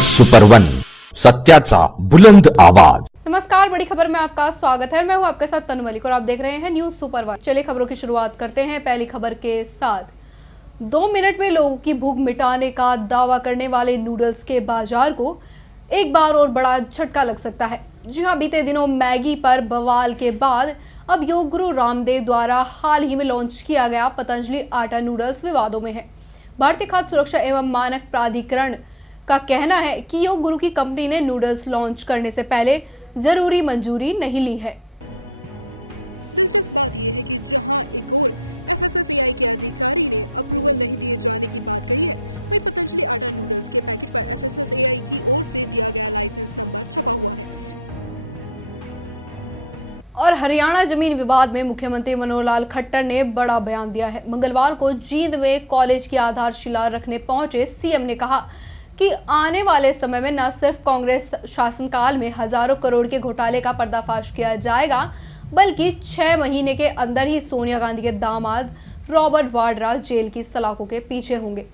Super one, सत्याचा बुलंद आवाज। नमस्कार, बड़ी खबर में आपका स्वागत है। मैं हूं आपके साथ तनु मलिक और आप देख रहे हैं न्यूज सुपर वन। चलिए खबरों की शुरुआत करते हैं पहली खबर के साथ। 2 मिनट में लोगों की भूख मिटाने का दावा करने वाले नूडल्स के बाजार को एक बार और बड़ा झटका लग सकता है। जी हां, बीते दिनों मैगी पर बवाल के बाद अब योग गुरु रामदेव द्वारा हाल ही में लॉन्च किया गया पतंजलि आटा नूडल्स विवादों में है। भारतीय खाद्य सुरक्षा एवं मानक प्राधिकरण का कहना है कि योग गुरु की कंपनी ने नूडल्स लॉन्च करने से पहले जरूरी मंजूरी नहीं ली है। और हरियाणा जमीन विवाद में मुख्यमंत्री मनोहर लाल खट्टर ने बड़ा बयान दिया है। मंगलवार को जींद में कॉलेज की आधारशिला रखने पहुंचे सीएम ने कहा कि आने वाले समय में न सिर्फ कांग्रेस शासनकाल में हजारों करोड़ के घोटाले का पर्दाफाश किया जाएगा, बल्कि 6 महीने के अंदर ही सोनिया गांधी के दामाद रॉबर्ट वाड्रा जेल की सलाखों के पीछे होंगे।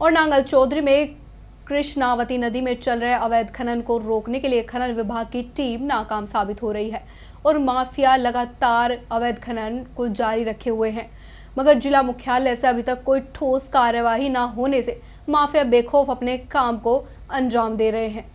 और नांगल चौधरी में कृष्णावती नदी में चल रहे अवैध खनन को रोकने के लिए खनन विभाग की टीम नाकाम साबित हो रही है और माफिया लगातार अवैध खनन को जारी रखे हुए हैं। मगर जिला मुख्यालय से अभी तक कोई ठोस कार्यवाही न होने से माफिया बेखौफ अपने काम को अंजाम दे रहे हैं।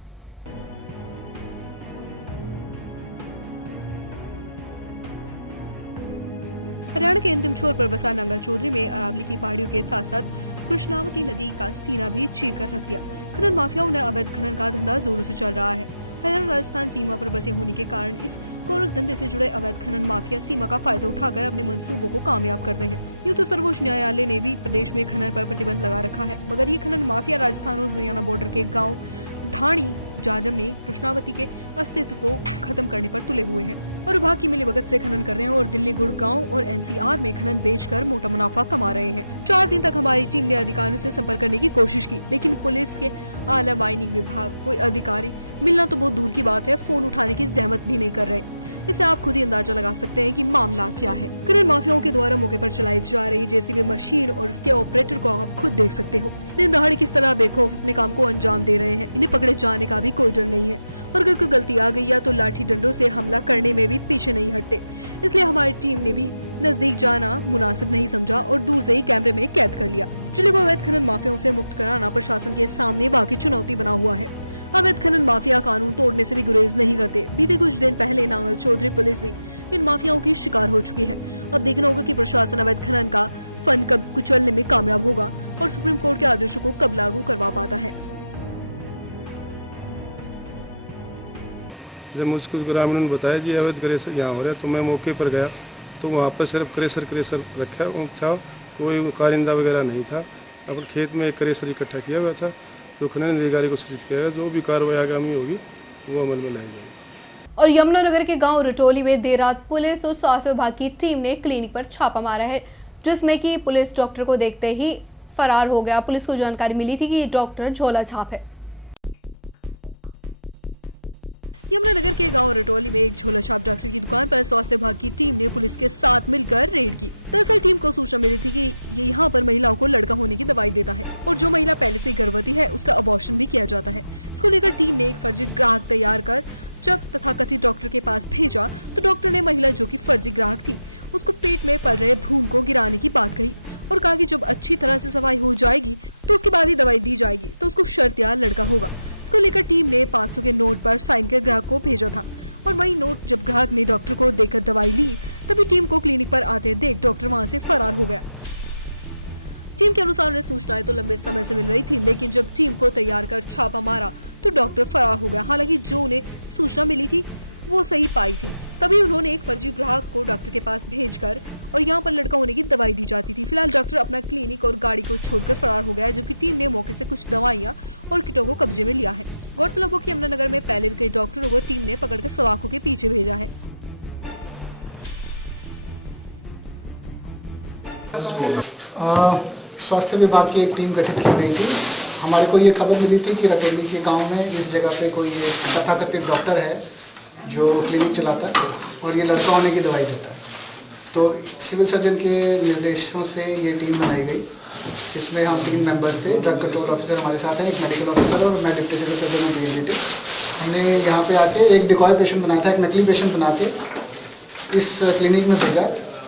जब मुझको ग्रामीणों ने बताया जी अवैध क्रेशर यहाँ हो रहा है तो मैं मौके पर गया तो वहाँ पर सिर्फ क्रेशर रखा था, कोई कारिंदा वगैरह नहीं था। अपन खेत में एक क्रेशर इकट्ठा किया हुआ था तो खनन अधिकारी को सूचित किया गया, जो भी कार्रवाई आगामी होगी वो अमल में लाई जाएगी। और यमुनानगर के गांव रटोली में देर रात पुलिस और स्वास्थ्य विभाग की टीम ने क्लिनिक पर छापा मारा है, जिसमें कि पुलिस डॉक्टर को देखते ही फरार हो गया। पुलिस को जानकारी मिली थी कि ये डॉक्टर झोला छाप है। स्वास्थ्य विभाग की एक टीम गठित की गई थी। हमारे को ये खबर मिली थी कि रतौली के गांव में इस जगह पे कोई एक तथाकथित डॉक्टर है जो क्लिनिक चलाता है और ये लड़का होने की दवाई देता है। तो सिविल सर्जन के निर्देशों से ये टीम बनाई गई, जिसमें हम 3 मेंबर्स थे। ड्रग कंट्रोल ऑफिसर हमारे साथ हैं, एक मेडिकल ऑफिसर और मैं डिप्टी सिविल सर्जन हूँ BLDT। हमने यहाँ पे आके एक डिकॉय पेशेंट बनाया था, एक नकली पेशेंट बना के इस क्लिनिक में भेजा।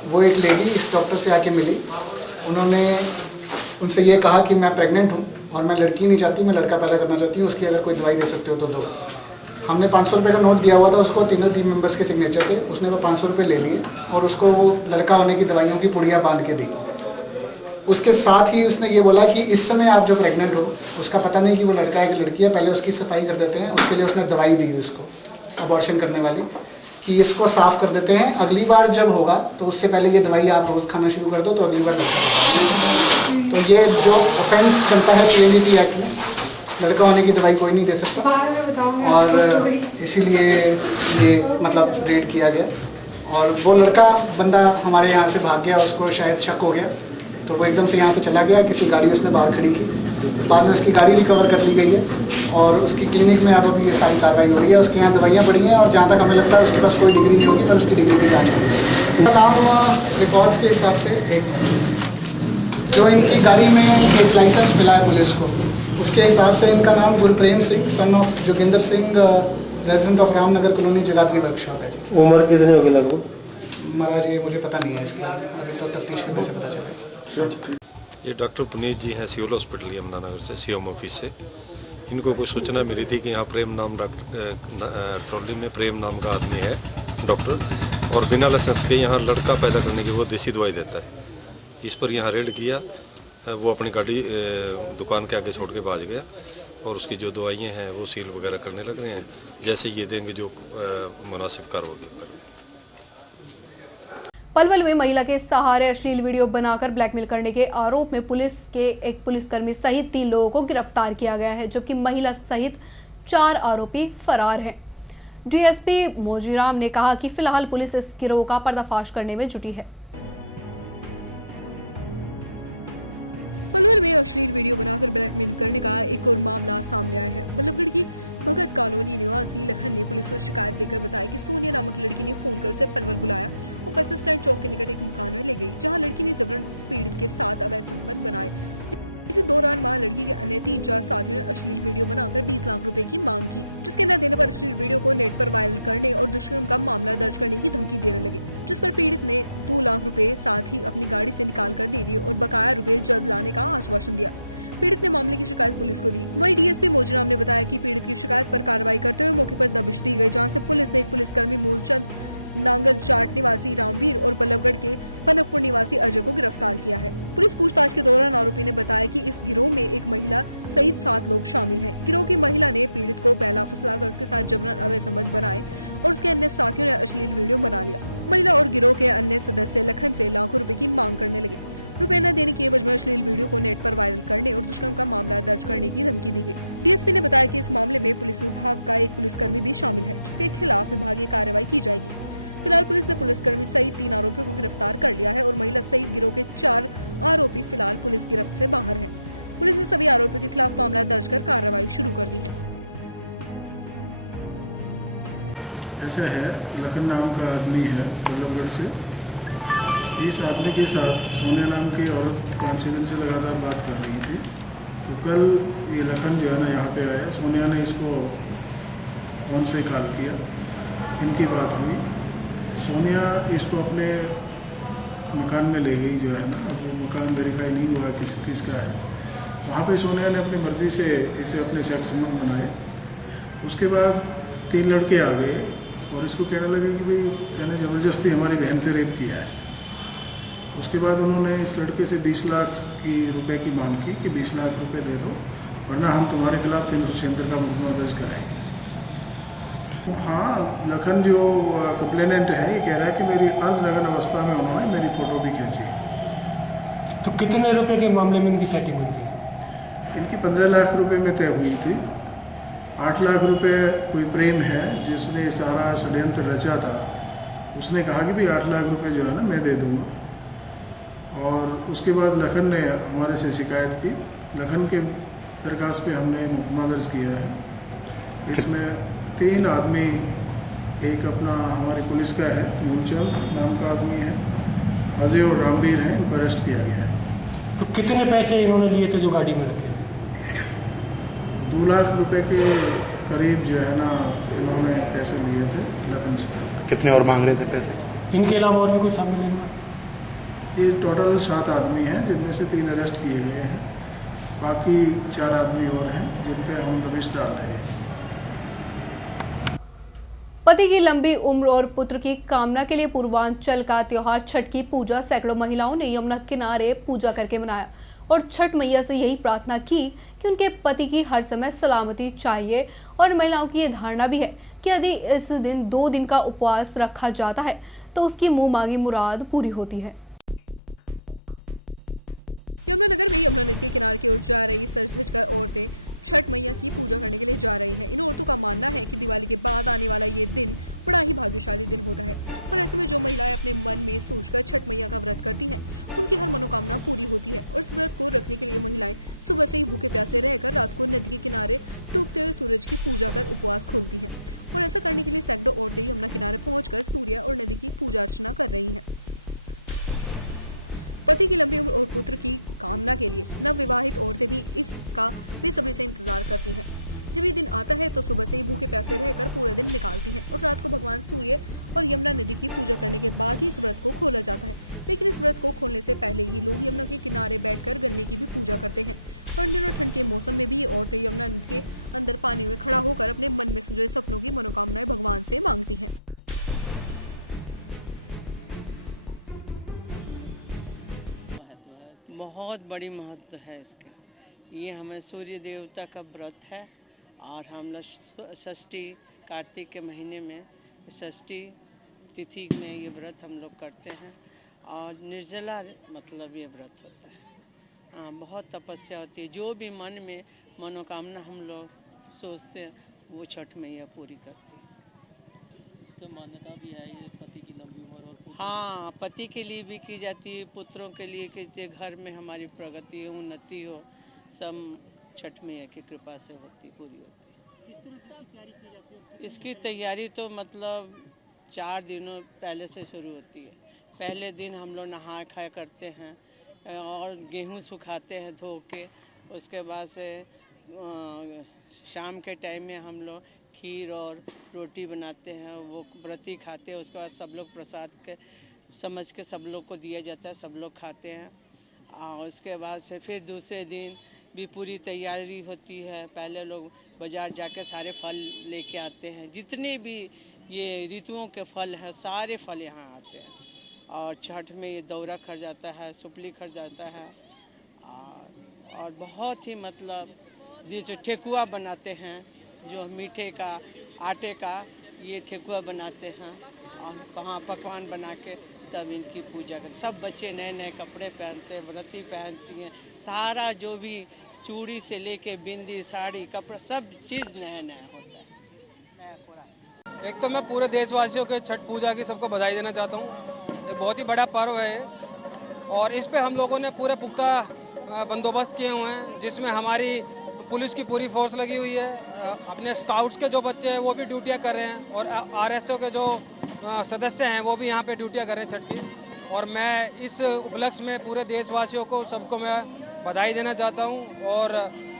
वो एक लेडी इस डॉक्टर से आके मिली। उन्होंने उनसे ये कहा कि मैं प्रेग्नेंट हूँ और मैं लड़की नहीं चाहती, मैं लड़का पैदा करना चाहती हूँ, उसकी अगर कोई दवाई दे सकते हो तो दो। हमने 500 रुपये का नोट दिया हुआ था उसको, तीनों टीम मेंबर्स के सिग्नेचर थे। उसने वो 500 रुपये ले लिए और उसको वो लड़का होने की दवाइयों की पुड़िया बांध के दी। उसके साथ ही उसने ये बोला कि इस समय आप जो प्रेग्नेंट हो, उसका पता नहीं कि वो लड़का है कि लड़की है, पहले उसकी सफाई कर देते हैं। उसके लिए उसने दवाई दी उसको, अबॉर्शन करने वाली, कि इसको साफ़ कर देते हैं, अगली बार जब होगा तो उससे पहले ये दवाई आप रोज़ खाना शुरू कर दो तो अगली बार लड़का। तो ये जो ऑफेंस बनता है PLDT एक्ट में, लड़का होने की दवाई कोई नहीं दे सकता, और इसीलिए ये मतलब रेड किया गया। और वो लड़का बंदा हमारे यहाँ से भाग गया, उसको शायद शक हो गया तो वो एकदम से यहाँ से चला गया। किसी गाड़ी उसने बाहर खड़ी की, बाद में उसकी गाड़ी रिकवर कर ली गई है और उसकी क्लिनिक में अब अभी ये सारी कार्रवाई हो रही है। उसके यहाँ दवाइयाँ पड़ी हैं और जहाँ तक हमें लगता है उसके पास कोई डिग्री नहीं होगी, पर उसकी डिग्री की जाँच करेंगे। नाम रिकॉर्ड्स के हिसाब से एक जो इनकी गाड़ी में एक लाइसेंस मिला है पुलिस को, उसके हिसाब से इनका नाम Gurprem Singh son of Joginder Singh, resident of Ramnagar colony, Jagadhri workshop है जी। उम्र कितनी होगी लगभग? महाराज ये मुझे पता नहीं है इसकी, अभी तो तफ्तीश करने से पता चलेगा। ये डॉक्टर पुनीत जी हैं सिविल हॉस्पिटल यमुनानगर से, CM ऑफिस से। इनको कोई सूचना मिली थी कि यहाँ प्रेम नाम ट्रॉली में प्रेम नाम का आदमी है डॉक्टर, और बिना लाइसेंस के यहाँ लड़का पैदा करने की वो देसी दवाई देता है। इस पर यहाँ रेड किया, वो अपनी गाड़ी दुकान के आगे छोड़ के भाग गया और उसकी जो दवाइयाँ हैं वो सील वगैरह करने लग रहे हैं। जैसे ये देंगे जो मुनासिब कार्रवाई करेंगे। पलवल में महिला के सहारे अश्लील वीडियो बनाकर ब्लैकमेल करने के आरोप में पुलिस के एक पुलिसकर्मी सहित 3 लोगों को गिरफ्तार किया गया है, जबकि महिला सहित 4 आरोपी फरार हैं। DSP मोजीराम ने कहा कि फिलहाल पुलिस इस गिरोह का पर्दाफाश करने में जुटी है। ऐसा है, लखन नाम का आदमी है बल्लभगढ़ से। इस आदमी के साथ सोनिया नाम की औरत 5-6 दिन से लगातार बात कर रही थी। तो कल ये लखन जो है ना यहाँ पे आया, सोनिया ने इसको फोन से कॉल किया, इनकी बात हुई। सोनिया इसको अपने मकान में ले गई जो है ना, अब वो मकान वेरीफाई नहीं हुआ किसका है। वहाँ पे सोनिया ने अपनी मर्ज़ी से इसे अपने सेक्स संबंध बनाए। उसके बाद 3 लड़के आ गए और इसको कहने लगे कि भाई मैंने ज़बरदस्ती हमारी बहन से रेप किया है। उसके बाद उन्होंने इस लड़के से 20 लाख रुपए की मांग की कि 20 लाख रुपए दे दो, वरना हम तुम्हारे खिलाफ 376 का मुकदमा दर्ज कराएंगे। हाँ, लखन जो कंप्लेनेंट है ये कह रहा है कि मेरी अर्धनग्न अवस्था में उन्होंने मेरी फ़ोटो भी खींची। तो कितने रुपए के मामले में इनकी सेटिंग हुई थी? इनकी 15 लाख रुपए में तय हुई थी। 8 लाख रुपए कोई प्रेम है जिसने सारा षड्यंत्र रचा था, उसने कहा कि भाई 8 लाख रुपए जो है ना मैं दे दूँगा। और उसके बाद लखन ने हमारे से शिकायत की। लखन के दरखास्त पे हमने मुकदमा दर्ज किया है। इसमें 3 आदमी, एक अपना हमारी पुलिस का है, मूलचंद नाम का आदमी है, अजय और रामवीर हैं, उनको अरेस्ट किया गया है। तो कितने पैसे इन्होंने लिए थे जो गाड़ी में रखे? 2 लाख रुपए के करीब जो है ना इन्होंने पैसे लिए थे लखन से। कितने और मांग रहे थे पैसे? इनके अलावा और भी कुछ शामिल है? ये टोटल 7 आदमी हैं, जिनमें से 3 अरेस्ट किए गए हैं, बाकी 4 आदमी और हैं जिन पे हम दबिश डाल रहे हैं। पति की लंबी उम्र और पुत्र की कामना के लिए पूर्वांचल का त्योहार छठ की पूजा सैकड़ों महिलाओं ने यमुना किनारे पूजा करके मनाया और छठ मैया से यही प्रार्थना की कि उनके पति की हर समय सलामती चाहिए। और महिलाओं की ये धारणा भी है कि यदि इस दिन 2 दिन का उपवास रखा जाता है तो उसकी मुंह मांगी मुराद पूरी होती है। बहुत बड़ी महत्व है इसके। ये हमें सूर्य देवता का व्रत है और हम लोग षष्ठी कार्तिक के महीने में षष्ठी तिथि में ये व्रत हम लोग करते हैं और निर्जला मतलब ये व्रत होता है। हाँ, बहुत तपस्या होती है। जो भी मन में मनोकामना हम लोग सोचते हैं वो छठ मैया पूरी करती है। इसका मान्यता भी है, ये पति की लंबी उम्र और हाँ, पति के लिए भी की जाती है, पुत्रों के लिए कि घर में हमारी प्रगति हो, उन्नति हो, सब छठ मैया की कृपा से होती, पूरी होती है। किस तरह से तैयारी की जाती है? इसकी तैयारी तो मतलब 4 दिनों पहले से शुरू होती है। पहले दिन हम लोग नहा खाया करते हैं और गेहूँ सुखाते हैं धो के। उसके बाद से शाम के टाइम में हम लोग खीर और रोटी बनाते हैं, वो व्रती खाते हैं। उसके बाद सब लोग प्रसाद के समझ के सब लोग को दिया जाता है, सब लोग खाते हैं। और उसके बाद से फिर दूसरे दिन भी पूरी तैयारी होती है। पहले लोग बाज़ार जाके सारे फल लेके आते हैं, जितने भी ये ऋतुओं के फल हैं सारे फल यहाँ आते हैं। और छठ में ये दौरा खर जाता है, सुपली खर जाता है और बहुत ही मतलब जैसे ठेकुआ बनाते हैं, जो मीठे का आटे का ये ठेकुआ बनाते हैं और वहाँ पकवान बना के तब इनकी पूजा करते। सब बच्चे नए नए कपड़े पहनते हैं, व्रती पहनती हैं, सारा जो भी चूड़ी से लेके बिंदी साड़ी कपड़ा सब चीज़ नया नया होता है, नया पूरा। एक तो मैं पूरे देशवासियों के छठ पूजा की सबको बधाई देना चाहता हूँ। एक बहुत ही बड़ा पर्व है और इस पे हम लोगों ने पूरे पुख्ता बंदोबस्त किए हुए हैं, जिसमें हमारी पुलिस की पूरी फोर्स लगी हुई है। अपने स्काउट्स के जो बच्चे हैं वो भी ड्यूटियाँ कर रहे हैं और आरएसओ के जो सदस्य हैं वो भी यहाँ पे ड्यूटियाँ कर रहे हैं छठ की। और मैं इस उपलक्ष्य में पूरे देशवासियों को सबको मैं बधाई देना चाहता हूँ और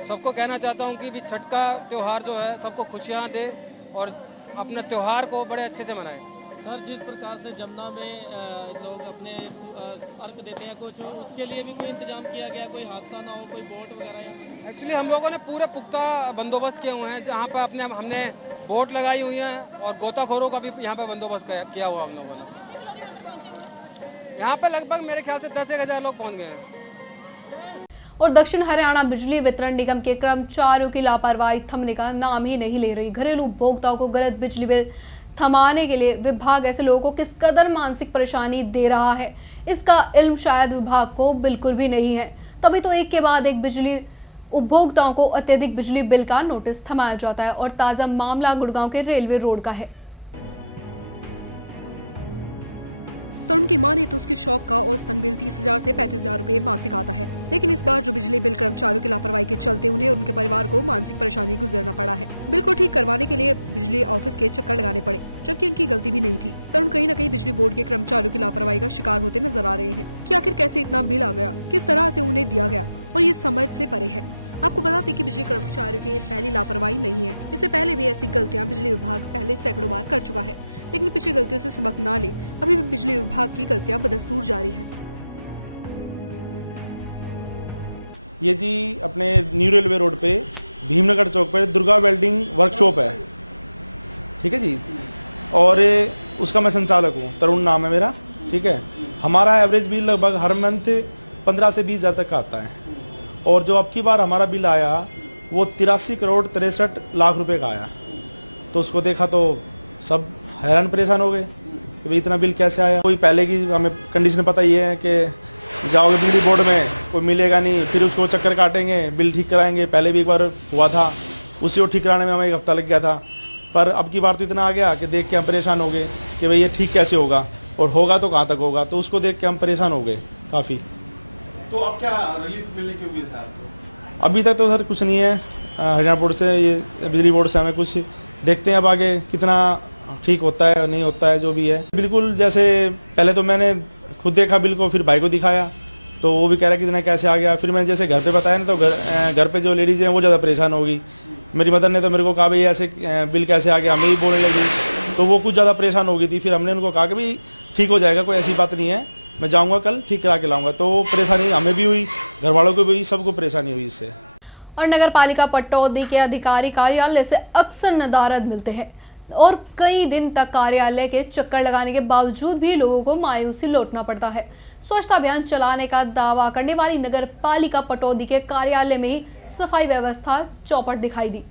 सबको कहना चाहता हूँ कि भी छठ का त्यौहार जो है सबको खुशियाँ दे और अपने त्यौहार को बड़े अच्छे से मनाएं। सर, जिस प्रकार से जमुना में लोग अपने अर्घ देते हैं, कुछ उसके लिए भी कोई इंतजाम किया गया, कोई हादसा ना हो, कोई बोट वगैरह? एक्चुअली हम लोगों ने पूरे पुख्ता बंदोबस्त किए हुए हैं, जहाँ पर हमने बोट लगाई हुई हैं और गोताखोरों का भी यहाँ पर बंदोबस्त किया हुआ हम लोगों ने। यहाँ पर लगभग मेरे ख्याल से 10,000 लोग पहुँच गए हैं। और दक्षिण हरियाणा बिजली वितरण निगम के कर्मचारियों की लापरवाही थमने का नाम ही नहीं ले रही। घरेलू उपभोक्ताओं को गलत बिजली बिल थमाने के लिए विभाग ऐसे लोगों को किस कदर मानसिक परेशानी दे रहा है, इसका इल्म शायद विभाग को बिल्कुल भी नहीं है। तभी तो एक के बाद एक बिजली उपभोक्ताओं को अत्यधिक बिजली बिल का नोटिस थमाया जाता है। और ताजा मामला गुड़गांव के रेलवे रोड का है। और नगर पालिका पटौदी के अधिकारी कार्यालय से अक्सर नदारद मिलते हैं और कई दिन तक कार्यालय के चक्कर लगाने के बावजूद भी लोगों को मायूसी लौटना पड़ता है। स्वच्छता अभियान चलाने का दावा करने वाली नगर पालिका पटौदी के कार्यालय में ही सफाई व्यवस्था चौपट दिखाई दी।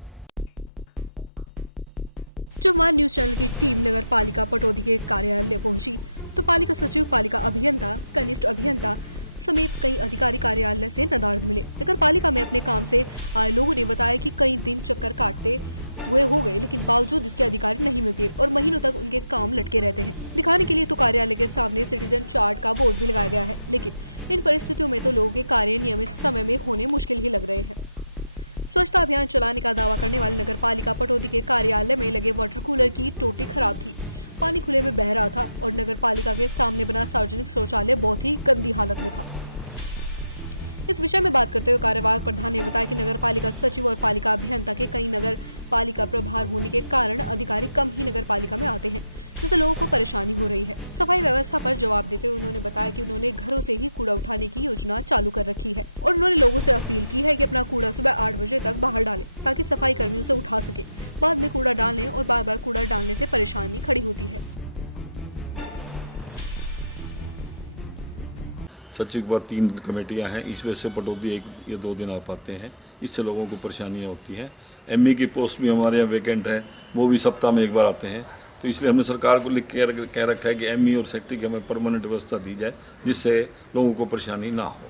सचिव के बाद 3 कमेटियां हैं, इस वजह से पटौदी 1 या 2 दिन आ पाते हैं, इससे लोगों को परेशानियां होती हैं। एमई की पोस्ट भी हमारे यहाँ वैकेंट है, वो भी सप्ताह में 1 बार आते हैं, तो इसलिए हमने सरकार को लिख के कह रखा है कि एमई और सेक्रेटरी की हमें परमानेंट व्यवस्था दी जाए, जिससे लोगों को परेशानी ना हो।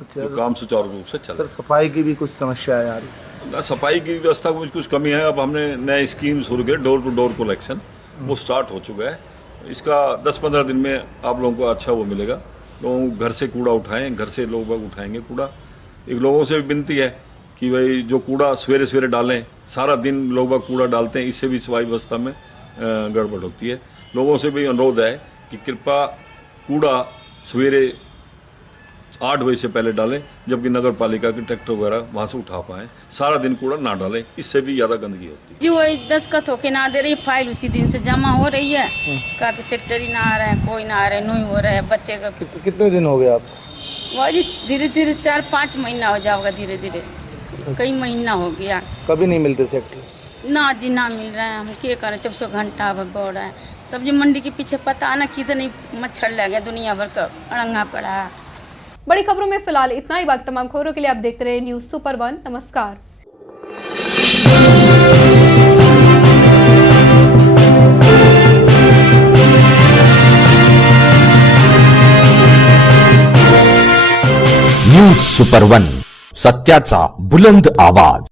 अच्छा, तो काम सुचारू रूप से चले। सफाई की भी कुछ समस्या है यार? सफाई की व्यवस्था में कुछ कमी है। अब हमने नया स्कीम शुरू किया, डोर टू डोर कलेक्शन, वो स्टार्ट हो चुका है। इसका 10-15 दिन में आप लोगों को अच्छा वो मिलेगा। लोग घर से कूड़ा उठाएं, घर से लोग उठाएंगे कूड़ा। एक लोगों से भी विनती है कि भाई जो कूड़ा सवेरे सवेरे डालें, सारा दिन लोग कूड़ा डालते हैं, इससे भी सफाई व्यवस्था में गड़बड़ होती है। लोगों से भी अनुरोध है कि कृपया कूड़ा सवेरे 8 बजे से पहले डालें, जबकि नगर पालिका के ट्रैक्टर वगैरह वहाँ से उठा पाएँ। सारा दिन कूड़ा ना डालें, इससे भी ज़्यादा गंदगी होती है। जी वही दस्तखत होके ना दे रही, फाइल उसी दिन से जमा हो रही है, का कि सेक्रेटरी ना आ रहे हैं, कोई ना आ रहे, नहीं हो रहा है बच्चे का। कितने दिन हो गए आप? वही धीरे धीरे 4-5 महीना हो जाएगा, धीरे धीरे कई महीना हो गया। कभी नहीं मिलते सेक्रेटरी? ना जी ना मिल रहे हैं, हम क्या करें, 24 घंटा बढ़ रहा है। सब्जी मंडी के पीछे पता ना कितने मच्छर लग गया, दुनिया भर का अड़ंगा पड़ा है। बड़ी खबरों में फिलहाल इतना ही। बाकी तमाम खबरों के लिए आप देखते रहे न्यूज़ सुपर 1। नमस्कार। न्यूज सुपर 1, सत्याचा बुलंद आवाज।